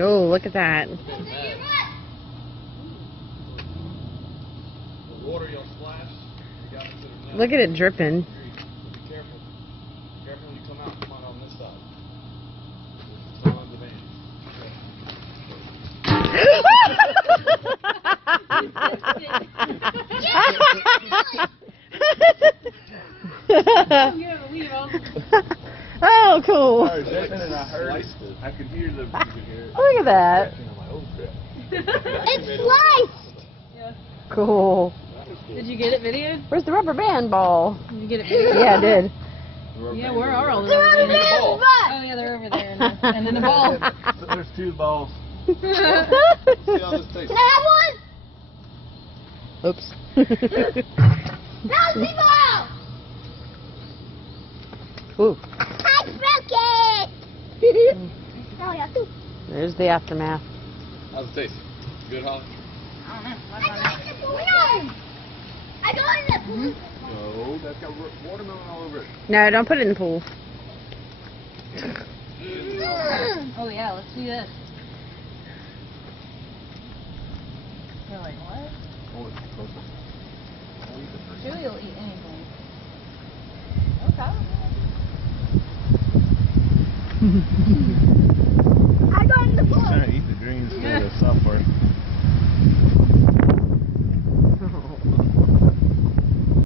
Oh, look at that. The water you'll splash. You got to the net. Look at it dripping. Be careful. Careful when you come out. Come on this side. Turn on the van. Oh, cool. I heard. I could hear the. Look at that. It's sliced! Cool. Did you get it videoed? Where's the rubber band ball? Did you get it videoed? Yeah, I did. Yeah, where are all the The rubber rubber bands? band's Oh butt! yeah, they're over there. And then the ball. There's 2 balls. See how this tastes. Can I have one? Oops. Now see the ball! Ooh, I broke it! Now we have 2. there's the aftermath. How's it taste? Good, Holly? I got in the pool! I got in the pool! No, that's got watermelon all over it. No, don't put it in the pool. Oh yeah, let's see this. You're like, what? Oh, it's closer. Julie will eat anything. Okay. I got in the pool! Trying to eat the greens for the soft part.